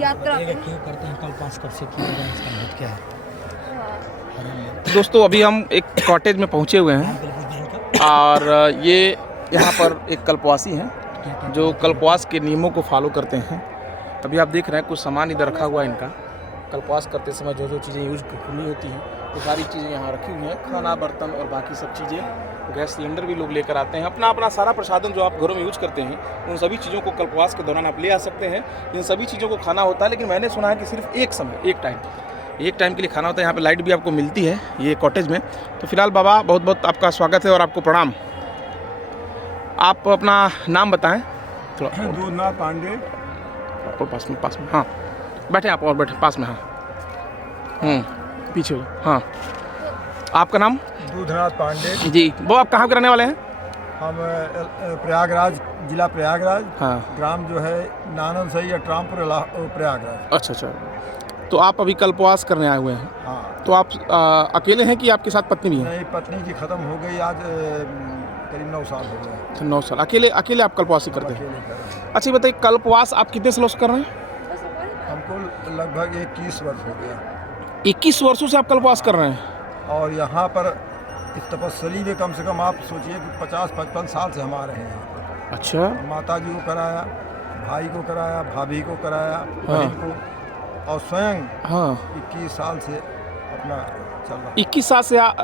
यात्रा क्यों करते हैं कल्पवास, कब से किया जाए, इसका महत्व क्या है? दोस्तों अभी हम एक कॉटेज में पहुंचे हुए हैं और ये यहाँ पर एक कल्पवासी हैं जो कल्पवास के नियमों को फॉलो करते हैं। अभी आप देख रहे हैं कुछ सामान इधर रखा हुआ है इनका। कल्पवास करते समय जो जो चीज़ें यूज करनी होती हैं वो सारी चीज़ें यहाँ रखी हुई हैं, खाना बर्तन और बाकी सब चीज़ें। गैस सिलेंडर भी लोग लेकर आते हैं। अपना अपना सारा प्रसाधन जो आप घरों में यूज करते हैं उन सभी चीज़ों को कल्पवास के दौरान आप ले आ सकते हैं। इन सभी चीज़ों को खाना होता है, लेकिन मैंने सुना है कि सिर्फ एक टाइम के लिए खाना होता है। यहाँ पे लाइट भी आपको मिलती है ये कॉटेज में। तो फिलहाल बाबा बहुत बहुत आपका स्वागत है और आपको प्रणाम। आप अपना नाम बताएं थोड़ा। दूधनाथ पांडे। और पास में हाँ बैठे आप, और बैठे पास में। हाँ पीछे हो। हाँ आपका नाम? दूधनाथ पांडे जी। वो आप कहाँ के रहने वाले हैं? हम प्रयागराज, जिला प्रयागराज। हाँ। ग्राम जो है नानन सही अट्रामपुर प्रयागराज। अच्छा। तो आप अभी कल्पवास करने आए हुए हैं? हाँ। तो आप अकेले हैं कि आपके साथ पत्नी भी है? नहीं, पत्नी की ख़त्म हो गई आज करीब 9 साल हो गए। 9 साल अकेले आप कल्पवासी करते हैं? अकेले कर रहे हैं। अच्छा बताइए, कल्पवास आप कितने सालों से कर रहे हैं? हमको लगभग 21 वर्ष हो गया। 21 वर्षों से आप कल्पवास कर रहे हैं? और यहाँ पर इस तपस्या में कम से कम आप सोचिए कि 50-55 साल से हम आ रहे हैं। अच्छा। माता जी को कराया, भाई को कराया, भाभी को कराया, हाँ। बहन को, और स्वयं 21 साल से अपना चल रहा।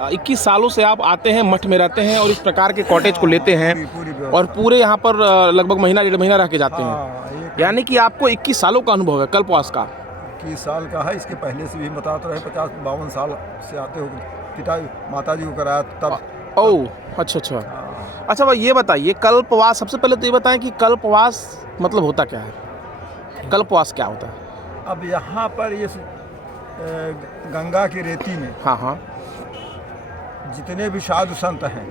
21 सालों से आप आते हैं, मठ में रहते हैं और इस प्रकार के कॉटेज को लेते हैं पूरी और पूरे यहाँ पर लगभग महीना 1.5 महीना रह के जाते हैं। हाँ, यानी कि आपको 21 सालों का अनुभव है कल्पवास का? 21 साल का है। इसके पहले से भी हम बताते रहे, 50-52 साल से आते हो। पिता माता जी को कराया तब। ओह अच्छा। अच्छा भाई ये बताइए, कल्पवास सबसे पहले तो ये बताएं कि कल्पवास मतलब होता क्या है? कल्पवास क्या होता है? अब यहाँ पर ये गंगा की रेती में हाँ जितने भी साधु संत हैं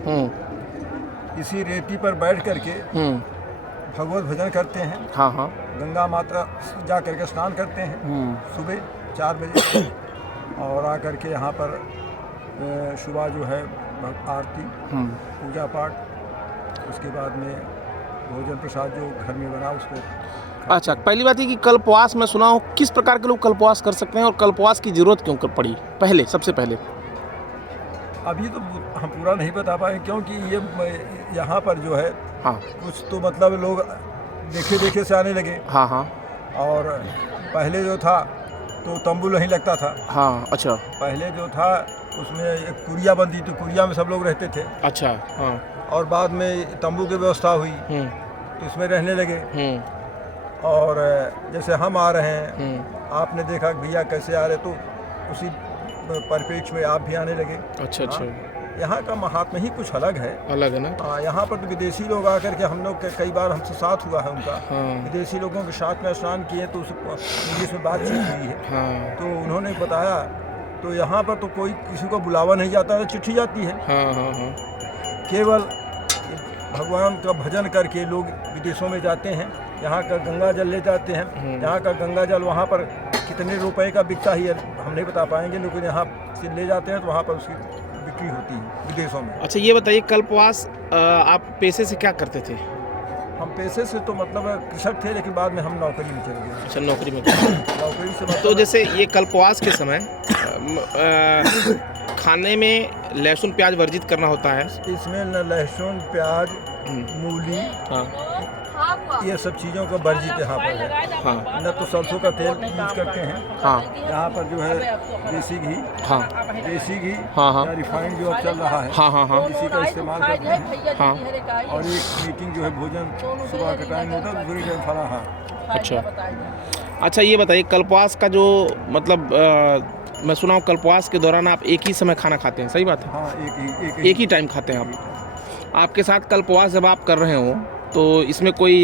इसी रेती पर बैठ करके भगवत भजन करते हैं। हाँ। गंगा माता जा करके स्नान करते हैं सुबह 4 बजे और आकर के यहाँ पर सुबह जो है आरती, पूजा पाठ, उसके बाद में भोजन प्रसाद जो घर में बना उसको। अच्छा, पहली बात ये कि कल्पवास मैं सुना हूँ, किस प्रकार के लोग कल्पवास कर सकते हैं और कल्पवास की जरूरत क्यों पड़ी सबसे पहले? अभी तो हम पूरा नहीं बता पाए क्योंकि ये यहाँ पर जो है कुछ तो मतलब लोग देखे से आने लगे। हाँ। और पहले जो था तो तंबू नहीं लगता था। हाँ। अच्छा। पहले जो था उसमें एक कुरिया बनती थी, कुरिया में सब लोग रहते थे। अच्छा। हाँ। और बाद में तंबू की व्यवस्था हुई तो इसमें रहने लगे। और जैसे हम आ रहे हैं, आपने देखा भैया कैसे आ रहे, तो उसी परिप्रेक्ष्य में आप भी आने लगे। अच्छा। यहाँ का महात्मा ही कुछ अलग है ना। यहाँ पर तो विदेशी लोग आकर के, हम लोग कई बार हमसे साथ हुआ है उनका। विदेशी लोगों के साथ में स्नान किए तो इंग्लिश में बातचीत हुई है। तो उन्होंने बताया तो यहाँ पर तो कोई किसी को बुलावा नहीं जाता है, चिट्ठी जाती है। केवल भगवान का भजन करके लोग विदेशों में जाते हैं, यहाँ का गंगा जल ले जाते हैं। यहाँ का गंगा जल वहाँ पर कितने रुपए का बिकता है हम नहीं बता पाएंगे, लेकिन यहाँ से ले जाते हैं तो वहाँ पर उसकी बिक्री होती है विदेशों में। अच्छा ये बताइए, कल्पवास आप पैसे से क्या करते थे? हम पैसे से तो मतलब कृषक थे, लेकिन बाद में हम नौकरी में चले गए। अच्छा, नौकरी में। नौकरी से मतलब तो जैसे ये कल्पवास के समय खाने में लहसुन प्याज वर्जित करना होता है। इसमें न लहसुन प्याज मूली ये सब चीज़ों का वर्जित यहाँ पर है। न तो सरसों का तेल यूज करते हैं। यहाँ पर जो है देसी घी या रिफाइंड जो अब चल रहा है इसी का इस्तेमाल करते हैं। और एक मीटिंग जो है भोजन सुबह का टाइम होता है, पूरी टाइम फलाहार। अच्छा ये बताइए, कल्पवास का जो मतलब मैं सुना हूँ कल्पवास के दौरान आप एक ही समय खाना खाते हैं, सही बात है? हाँ, एक ही टाइम खाते हैं आप। आपके साथ कल्पवास जब आप कर रहे हो तो इसमें कोई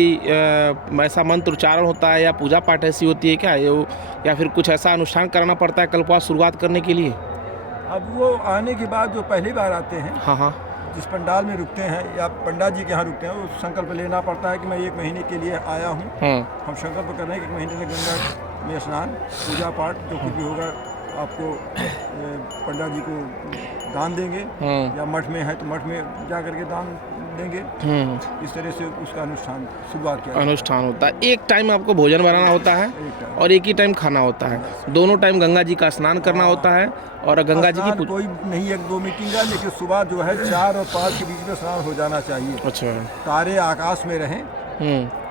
ऐसा मंत्र उच्चारण होता है या पूजा पाठ ऐसी होती है क्या, या फिर कुछ ऐसा अनुष्ठान कराना पड़ता है कल्पवास शुरुआत करने के लिए? अब वो आने के बाद जो पहली बार आते हैं, जिस पंडाल में रुकते हैं या पंडित जी के यहाँ रुकते हैं, वो संकल्प लेना पड़ता है कि मैं 1 महीने के लिए आया हूँ। हम संकल्प कर रहे हैं कि 1 महीने से गंगा में स्नान, पूजा पाठ जो कुछ भी होगा आपको पंडित जी को दान देंगे, या मठ में है तो मठ में जा करके दान देंगे। इस तरह से उसका शुरुआत किया अनुष्ठान होता है। एक टाइम आपको भोजन बनाना होता है और एक ही टाइम खाना होता है। दोनों टाइम गंगा जी का स्नान करना होता है और गंगा जी की कोई नहीं, 1-2 मीटिंग है, लेकिन सुबह जो है 4 और 5 के बीच में स्नान हो जाना चाहिए। अच्छा। तारे आकाश में रहें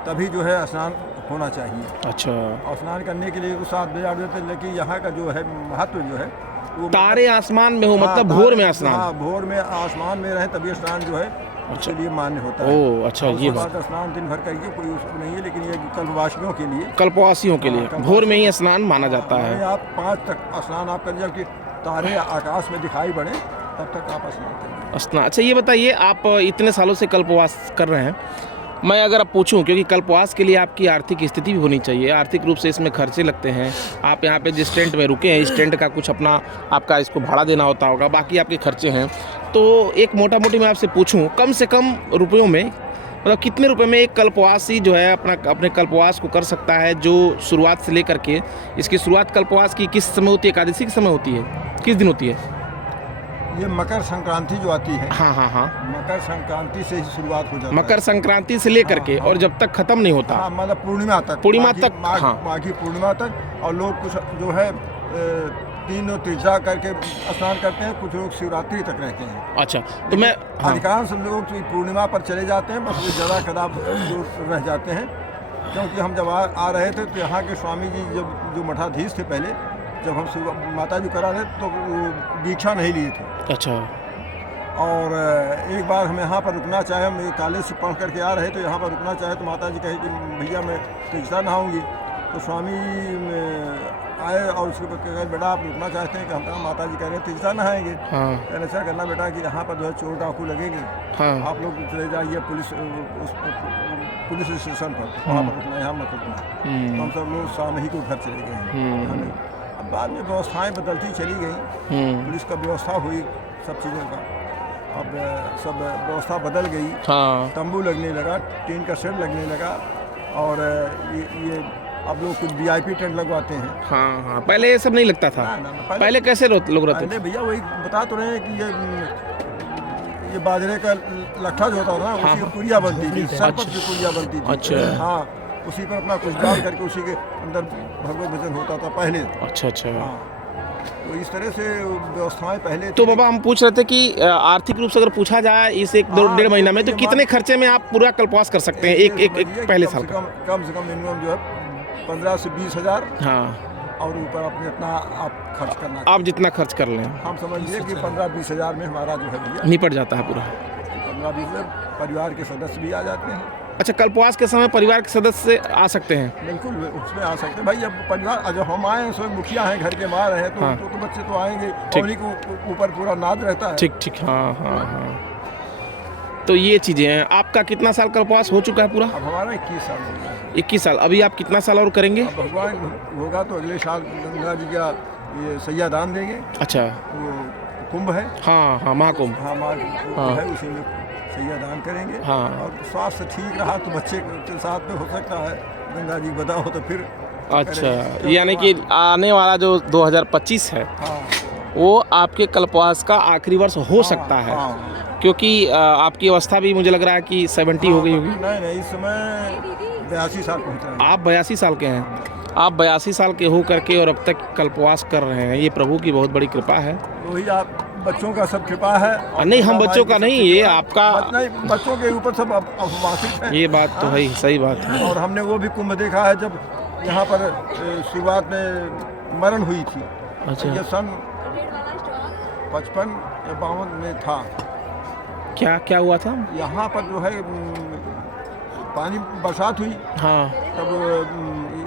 तभी जो है स्नान होना चाहिए। अच्छा। और स्नान करने के लिए 7 बजे 8 बजे तक, लेकिन यहाँ का जो है महत्व जो है वो तारे आसमान में हो, मतलब भोर में स्नान। हाँ, भोर में आसमान में रहें तभी स्नान जो है उसके लिए मान्य होता है। ओह अच्छा, ये बात। स्नान दिन भर करिए, कोई उसको नहीं है, लेकिन ये कल्पवासियों के लिए, कल्पवासियों के लिए भोर में ही स्नान माना जाता है। आप 5 तक स्नान आप करिए, जबकि तारे आकाश में दिखाई पड़े तब तक आप स्नान करिए। स्नान। अच्छा, ये बताइए, आप इतने सालों से कल्पवास कर रहे हैं, मैं अगर आप पूछूं, क्योंकि कल्पवास के लिए आपकी आर्थिक स्थिति भी होनी चाहिए, आर्थिक रूप से इसमें खर्चे लगते हैं। आप यहाँ पे जिस टेंट में रुके हैं, इस टेंट का कुछ अपना आपका इसको भाड़ा देना होता होगा, बाकी आपके खर्चे हैं। तो एक मोटा मोटी मैं आपसे पूछूं, कम से कम रुपयों में, मतलब कितने रुपए में एक कल्पवासी जो है अपने कल्पवास को कर सकता है, जो शुरुआत से लेकर के, इसकी शुरुआत कल्पवास की किस समय होती है? एकादशी के समय होती है, किस दिन होती है? ये मकर संक्रांति जो आती है। हाँ हाँ हाँ, मकर संक्रांति से ही शुरुआत हो जाती है। मकर संक्रांति से लेकर के और जब तक खत्म नहीं होता। हाँ, मतलब पूर्णिमा तक, माघी पूर्णिमा तक। और लोग कुछ जो है 3 तीजा करके स्नान करते हैं, कुछ लोग शिवरात्रि तक रहते हैं। अच्छा, तो मैं अधिकांश लोग पूर्णिमा पर चले जाते हैं, बस ज़्यादा कदाप रह जाते हैं। क्योंकि हम जब आ रहे थे तो यहाँ के स्वामी जी जो मठाधीश थे पहले, जब हम माता जी करा रहे तो दीक्षा नहीं लिए थे। अच्छा। और एक बार हम यहाँ पर रुकना चाहे, हम कॉलेज से पढ़ करके आ रहे तो यहाँ पर रुकना चाहे तो माता जी कही कि भैया मैं तीजा नहाऊंगी। तो स्वामी आए और उसके कहे बेटा आप रुकना चाहते हैं कि हम कहा माता जी कह रहे हैं तीजा नहाएंगे। कहने ऐसा करना बेटा कि यहाँ पर जो है चोर डाकू लगेंगे, आप लोग चले जाइए पुलिस स्टेशन पर, वहाँ पर रुकना, यहाँ मत रुकना। तो हम सब लोग शाम ही को घर चले गए हैं। अब बाद में व्यवस्थाएं बदलती चली गई, पुलिस का व्यवस्था हुई, सब चीज़ों का अब सब व्यवस्था बदल गई। तंबू लगने लगा, टीन का शेड लगने लगा, और ये अब लोग कुछ VIP टेंट लगवाते हैं। हाँ हाँ, पहले ये सब नहीं लगता था। पहले कैसे लोग रहते थे? भैया वही बता तो रहे हैं कि ये बाजरे का लट्ठा जो होता था ना, उसी की पुड़िया बनती थी, सरपत की पुड़िया बनती थी। अच्छा। हाँ, उसी पर अपना कुछ डाल करके उसी के अंदर भगवत भजन होता था पहले। अच्छा अच्छा। हाँ, तो इस तरह से व्यवस्थाएं पहले। तो बाबा हम पूछ रहे थे कि आर्थिक रूप से अगर पूछा जाए इस 1-1.5 महीना में, तो कितने खर्चे में आप पूरा कल्पवास कर सकते हैं एक पहले साल? कम से कम मिनिमम जो है 15 से 20 हज़ार। हाँ, और ऊपर अपने इतना आप खर्च करना, आप जितना खर्च कर लें, हम समझिए कि 15-20 हज़ार में हमारा जो है भैया निपट जाता है पूरा। 15-20 में परिवार के सदस्य भी आ जाते हैं। अच्छा, कल्पवास के समय परिवार के सदस्य आ सकते हैं? बिल्कुल, उसमें आ सकते हैं भाई। अब परिवार जब हम आए, स्वयं मुखिया हैं, घर के बाहर हैं, तो बच्चे तो आएंगे, उन्हीं के ऊपर पूरा नाद रहता है। ठीक ठीक। हाँ हाँ हाँ, तो ये चीज़ें हैं। आपका कितना साल कल्पवास हो चुका है पूरा? अब हमारा 21 साल हो गया। 21 साल। अभी आप कितना साल और करेंगे? अब भगवान होगा तो अगले साल गंगा जी का ये सैया दान देंगे। अच्छा। वो कुंभ है। हाँ हाँ, महाकुंभ। हाँ, महाकुंभ है, उसी में सैया दान करेंगे। हाँ। और स्वास्थ्य ठीक रहा तो बच्चे के साथ में हो सकता है गंगा जी बता हो तो फिर। अच्छा, यानी कि आने वाला जो 2025 है, हाँ, वो आपके कल्पवास का आखिरी वर्ष हो सकता है। क्योंकि आपकी अवस्था भी मुझे लग रहा है कि 70 हो गई होगी। नहीं, इस समय 82 साल पहुँच रहे हैं। आप 82 साल के हैं। आप 82 साल के हो करके और अब तक कल्पवास कर रहे हैं, ये प्रभु की बहुत बड़ी कृपा है। वही आप बच्चों का सब कृपा है। नहीं, हम बच्चों का नहीं, ये आपका नहीं, बच्चों के ऊपर सब अववासित है। ये बात तो है, सही बात है। और हमने वो भी कुंभ देखा है जब यहाँ पर शुरुआत में मरण हुई थी। अच्छा। ये सन 55 या 52 में था। क्या हुआ था? यहाँ पर जो है पानी बरसात हुई। हाँ। तब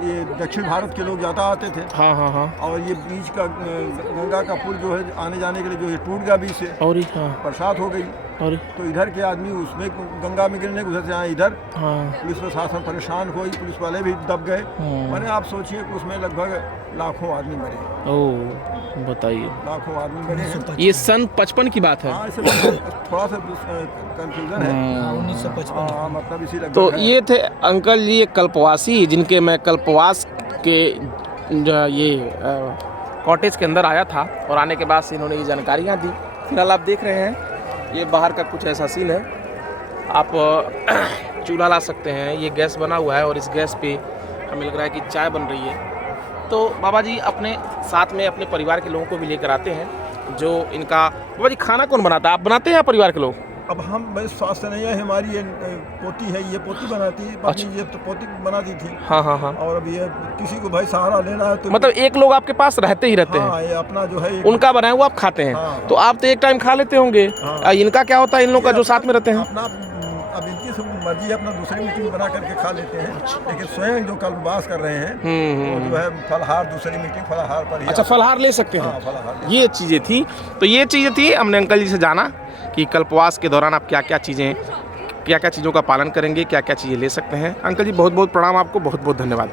ये दक्षिण भारत के लोग ज़्यादा आते थे। हाँ हाँ हाँ। और ये बीच का गंगा का पुल जो है आने जाने के लिए जो ये टूट गया बीच से। और बरसात हो गई और तो इधर के आदमी उसमें गंगा में गिरने उधर से आए इधर। हाँ। पुलिस प्रशासन परेशान हुई, पुलिस वाले भी दब गए। मैंने आप सोचिए कि उसमें लगभग लाखों आदमी मरे। ओह, बताइए। लाखों आदमी मरे। ये सन 55 की बात है। हाँ, थोड़ा सा कंफ्यूजन है। 1955। मतलब इसी लगभग तो ये थे अंकल जी, कल्पवासी, जिनके मैं कल्पवास के जो ये कॉटेज के अंदर आया था और आने के बाद से इन्होंने ये जानकारियाँ दी। फिलहाल आप देख रहे हैं ये बाहर का कुछ ऐसा सीन है। आप चूल्हा ला सकते हैं, ये गैस बना हुआ है और इस गैस पे हमें लग रहा है कि चाय बन रही है। तो बाबा जी अपने साथ में अपने परिवार के लोगों को भी लेकर आते हैं जो इनका। बाबा जी खाना कौन बनाता है, आप बनाते हैं या परिवार के लोग? अब हम भाई स्वास्थ्य नहीं है, हमारी ये पोती है, ये पोती बनाती है, अच्छा। ये तो पोती बनाती थी। हाँ हाँ हाँ। और अब ये किसी को भाई सहारा लेना है तो मतलब एक लोग आपके पास रहते ही रहते हाँ, हैं, ये अपना जो है उनका बनाया हुआ आप खाते हैं। हाँ। तो आप तो एक टाइम खा लेते होंगे। हाँ। इनका क्या होता है, इन लोग का जो साथ में रहते हैं? अपना अब इनकी सब मर्जी है, अपना दूसरी मीटिंग बना करके खा लेते हैं। लेकिन स्वयं जो कल्पवास कर रहे हैं वो जो है फलहार, दूसरी मीटिंग फलहार पर ही। अच्छा, फलहार ले सकते हैं। हाँ, फलहार। ये चीज़ें थी, तो ये चीज़ें थी। हमने अंकल जी से जाना कि कल्पवास के दौरान आप क्या क्या चीज़ों का पालन करेंगे, क्या क्या चीज़ें ले सकते हैं। अंकल जी बहुत बहुत प्रणाम आपको, बहुत बहुत धन्यवाद।